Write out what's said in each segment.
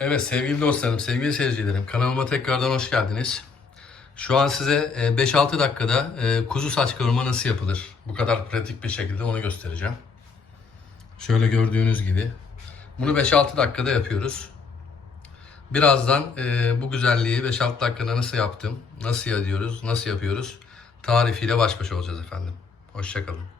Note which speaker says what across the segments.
Speaker 1: Evet sevgili dostlarım, sevgili seyircilerim kanalıma tekrardan hoş geldiniz. Şu an size e, 5-6 dakikada e, kuzu saç kavurma nasıl yapılır? Bu kadar pratik bir şekilde onu göstereceğim. Şöyle gördüğünüz gibi. Bunu 5-6 dakikada yapıyoruz. Birazdan e, bu güzelliği 5-6 dakikada nasıl yaptım, nasıl yapıyoruz, nasıl yapıyoruz tarifiyle baş başa olacağız efendim. Hoşçakalın.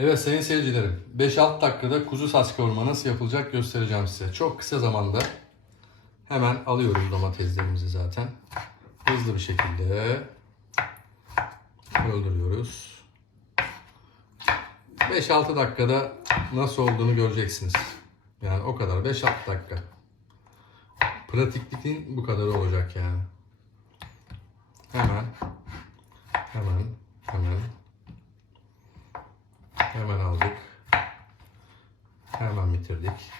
Speaker 1: Evet sayın seyircilerim, 5-6 dakikada kuzu saç kavurma nasıl yapılacak göstereceğim size. Çok kısa zamanda hemen alıyoruz domateslerimizi zaten. Hızlı bir şekilde öldürüyoruz. 5-6 dakikada nasıl olduğunu göreceksiniz. Yani o kadar 5-6 dakika. Pratikliğin bu kadar olacak yani. Hemen hemen hemen Hemen aldık. Hemen bitirdik.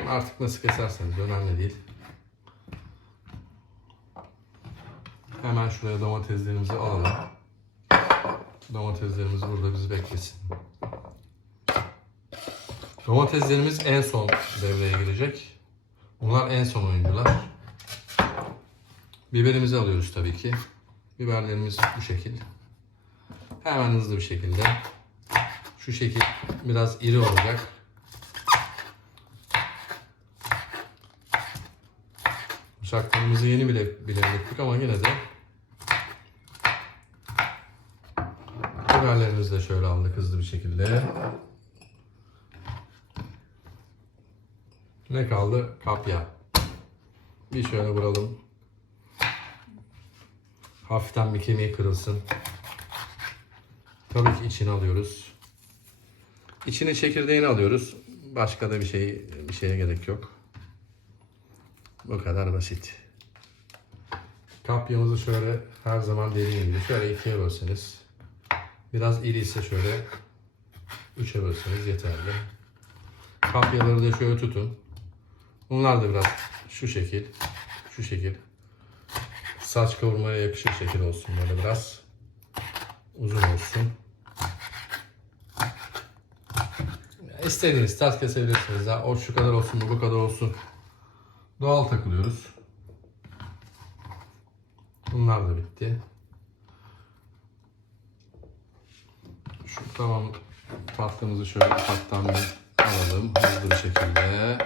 Speaker 1: Bunu artık nasıl keserseniz önemli değil. Hemen şuraya domateslerimizi alalım. Domateslerimiz burada bizi beklesin. Domateslerimiz en son devreye girecek. Bunlar en son oyuncular. Biberimizi alıyoruz tabii ki. Biberlerimiz bu şekil. Hemen hızlı bir şekilde şu şekil biraz iri olacak. Bıçaklarımızı yeni bile bilemettik ama yine de biberlerimizi de şöyle aldık hızlı bir şekilde. Ne kaldı? Kapya. Bir şöyle vuralım. Hafiften bir kemiği kırılsın. Tabii ki içine alıyoruz. İçini çekirdeğini alıyoruz. Başka da bir şey bir şeye gerek yok. Bu kadar basit. Kapyamızı şöyle her zaman dediğim gibi şöyle ikiye bölseniz. Biraz iri ise şöyle üçe bölseniz yeterli. Kapyaları da şöyle tutun. Bunlar da biraz şu şekil, şu şekil. Saç kavurmaya yakışır şekil olsun böyle biraz. Uzun olsun. İstediğiniz tarz kesebilirsiniz. Ya. O şu kadar olsun, bu kadar olsun. Doğal takılıyoruz. Bunlar da bitti. Şu tamam tatlımızı şöyle ufaktan bir alalım hızlı bir şekilde.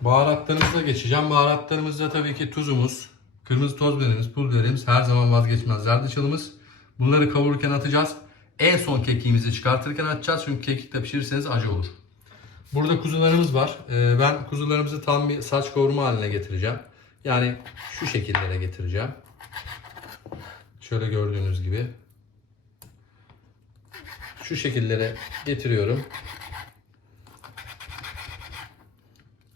Speaker 1: Baharatlarımıza geçeceğim. Baharatlarımızda tabii ki tuzumuz, kırmızı toz biberimiz, pul biberimiz, her zaman vazgeçmez zerdeçalımız. Bunları kavururken atacağız. En son kekiğimizi çıkartırken atacağız çünkü kekikle pişirirseniz acı olur. Burada kuzularımız var. Ee, Ben kuzularımızı tam bir saç kavurma haline getireceğim. Yani şu şekillere getireceğim. Şöyle gördüğünüz gibi. Şu şekillere getiriyorum.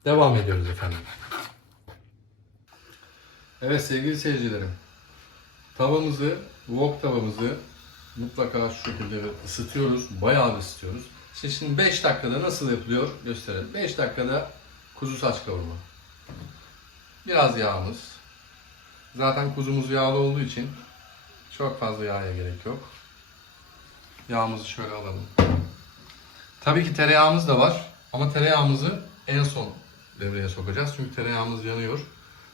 Speaker 1: Devam ediyoruz efendim. Evet sevgili seyircilerim. Tavamızı, wok tavamızı mutlaka şu şekilde ısıtıyoruz. Bayağı bir ısıtıyoruz. İşte şimdi 5 dakikada nasıl yapılıyor gösterelim. 5 dakikada kuzu saç kavurma. Biraz yağımız. Zaten kuzumuz yağlı olduğu için çok fazla yağa gerek yok. Yağımızı şöyle alalım. Tabii ki tereyağımız da var. Ama tereyağımızı en son devreye sokacağız. Çünkü tereyağımız yanıyor.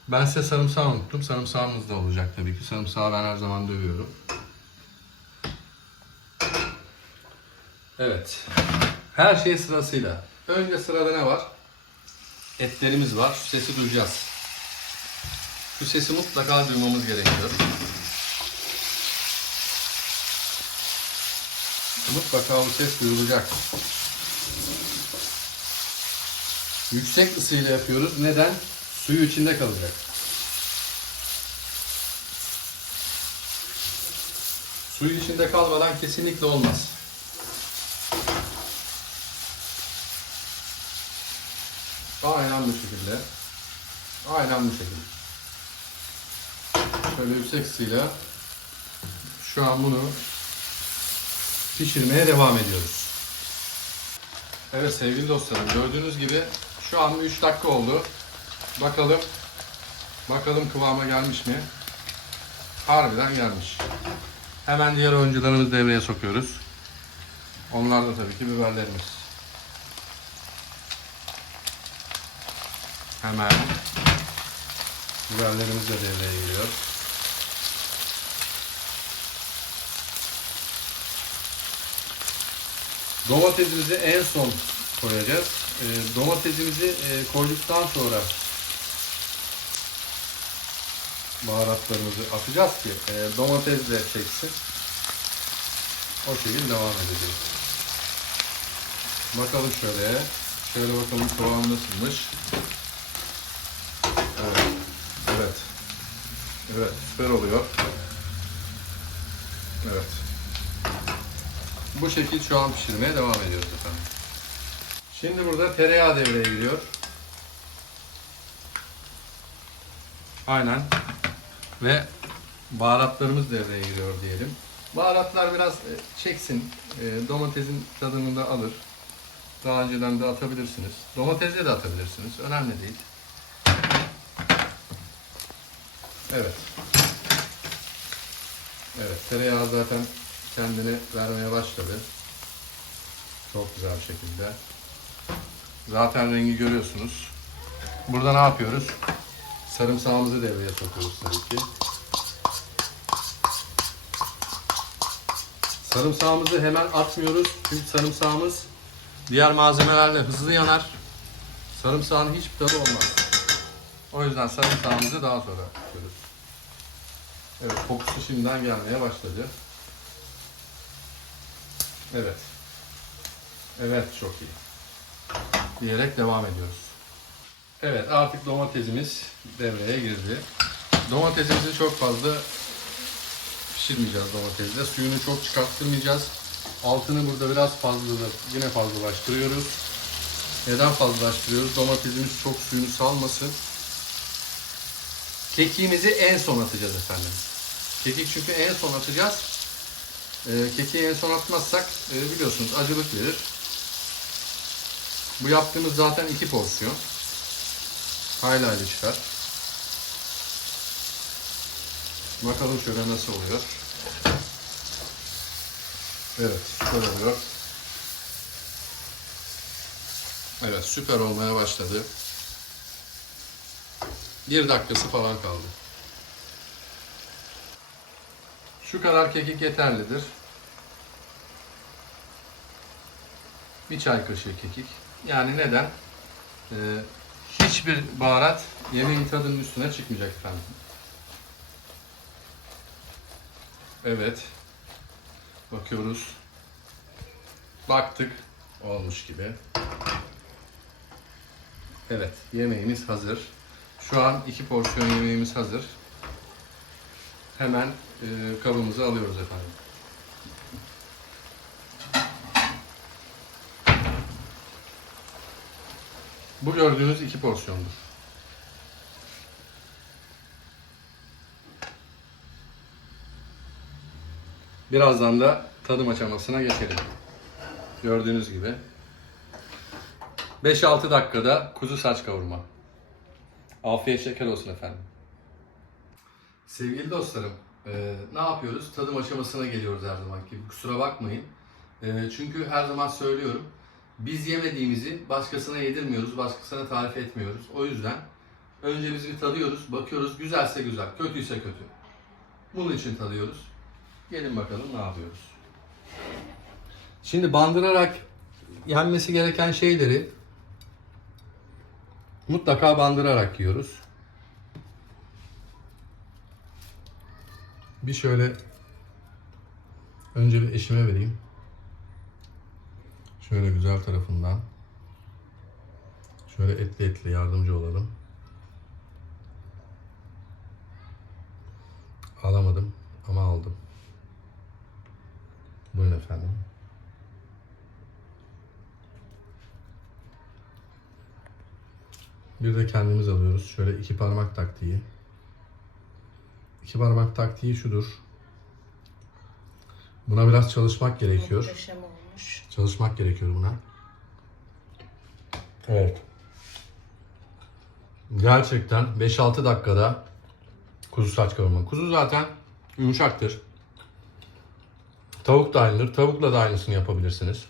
Speaker 1: Ben size sarımsağı unuttum. Sarımsağımız da olacak tabii ki. Sarımsağı ben her zaman dövüyorum. Evet. Her şey sırasıyla. Önce sırada ne var? Etlerimiz var. Şu sesi duyacağız. Şu sesi mutlaka duymamız gerekiyor. Mutlaka bu ses duyulacak. Yüksek ısıyla yapıyoruz. Neden? Suyu içinde kalacak. Suyu içinde kalmadan kesinlikle olmaz. Aynen bu şekilde. Aynen bu şekilde. Şöyle yüksek ısıyla şu an bunu pişirmeye devam ediyoruz. Evet sevgili dostlarım gördüğünüz gibi şu an 3 dakika oldu. Bakalım bakalım kıvama gelmiş mi? Harbiden gelmiş. Hemen diğer oyuncularımızı devreye sokuyoruz. Onlar da tabii ki biberlerimiz. Hemen biberlerimiz de devreye giriyor. Domatesimizi en son koyacağız. Ee, domatesimizi e, koyduktan sonra baharatlarımızı atacağız ki e, domates de çeksin. O şekilde devam edeceğiz. Bakalım şöyle. Şöyle bakalım kıvam nasılmış. Evet. Evet. Evet. Süper oluyor. Evet. Bu şekil şu an pişirmeye devam ediyoruz efendim. Şimdi burada tereyağı devreye giriyor. Aynen. Ve baharatlarımız devreye giriyor diyelim. Baharatlar biraz e, çeksin. E, Domatesin tadını da alır. Daha önceden de atabilirsiniz. Domatesle de atabilirsiniz. Önemli değil. Evet. Evet, tereyağı zaten kendini vermeye başladı. Çok güzel şekilde. Zaten rengi görüyorsunuz. Burada ne yapıyoruz? Sarımsağımızı devreye sokuyoruz tabii ki. Sarımsağımızı hemen atmıyoruz. Çünkü sarımsağımız diğer malzemelerle hızlı yanar. Sarımsağın hiçbir tadı olmaz. O yüzden sarımsağımızı daha sonra atıyoruz. Evet, kokusu şimdiden gelmeye başladı. Evet. Evet, çok iyi. Diyerek devam ediyoruz. Evet, artık domatesimiz devreye girdi. Domatesimizi çok fazla pişirmeyeceğiz domatesle. Suyunu çok çıkarttırmayacağız. Altını burada biraz fazla yine fazlalaştırıyoruz. Neden fazlalaştırıyoruz? Domatesimiz çok suyunu salmasın. Kekiğimizi en son atacağız efendim. Kekik çünkü en son atacağız. Ee, kekiği en son atmazsak e, biliyorsunuz acılık verir. Bu yaptığımız zaten iki porsiyon. Hayli hayli çıkar. Bakalım şöyle nasıl oluyor. Evet süper oluyor. Evet süper olmaya başladı. Bir dakikası falan kaldı. Şu kadar kekik yeterlidir. Bir çay kaşığı kekik. Yani neden? Ee, hiçbir baharat yemeğin tadının üstüne çıkmayacak efendim. Evet. Bakıyoruz. Baktık. Olmuş gibi. Evet. Yemeğimiz hazır. Şu an iki porsiyon yemeğimiz hazır. Hemen e, kabımızı alıyoruz efendim. Bu gördüğünüz iki porsiyondur. Birazdan da tadım aşamasına geçelim. Gördüğünüz gibi. 5-6 dakikada kuzu saç kavurma. Afiyet şeker olsun efendim. Sevgili dostlarım, e, ne yapıyoruz? Tadım aşamasına geliyoruz her zaman gibi. Kusura bakmayın. E, çünkü her zaman söylüyorum. Biz yemediğimizi başkasına yedirmiyoruz, başkasına tarif etmiyoruz. O yüzden önce biz bir tadıyoruz, bakıyoruz. Güzelse güzel, kötüyse kötü. Bunun için tadıyoruz. Gelin bakalım ne yapıyoruz. Şimdi bandırarak yenmesi gereken şeyleri mutlaka bandırarak yiyoruz. Bir şöyle önce bir eşime vereyim. Şöyle güzel tarafından. Şöyle etli etli yardımcı olalım. Alamadım ama aldım. Buyurun efendim. Bir de kendimiz alıyoruz. Şöyle iki parmak taktiği. İki parmak taktiği şudur. Buna biraz çalışmak gerekiyor.
Speaker 2: Olmuş.
Speaker 1: Çalışmak gerekiyor buna. Evet. Gerçekten 5-6 dakikada kuzu saç kavurma. Kuzu zaten yumuşaktır. Tavuk da aynıdır. Tavukla da aynısını yapabilirsiniz.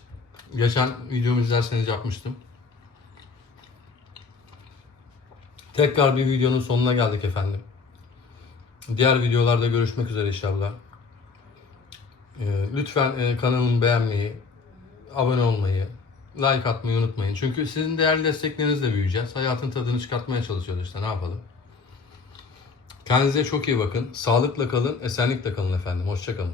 Speaker 1: Geçen videomu izlerseniz yapmıştım. Tekrar bir videonun sonuna geldik efendim. Diğer videolarda görüşmek üzere inşallah. Ee, lütfen e, kanalımı beğenmeyi, abone olmayı, like atmayı unutmayın. Çünkü sizin değerli desteklerinizle büyüyeceğiz. Hayatın tadını çıkartmaya çalışıyoruz işte ne yapalım. Kendinize çok iyi bakın. Sağlıkla kalın, esenlikle kalın efendim. Hoşçakalın.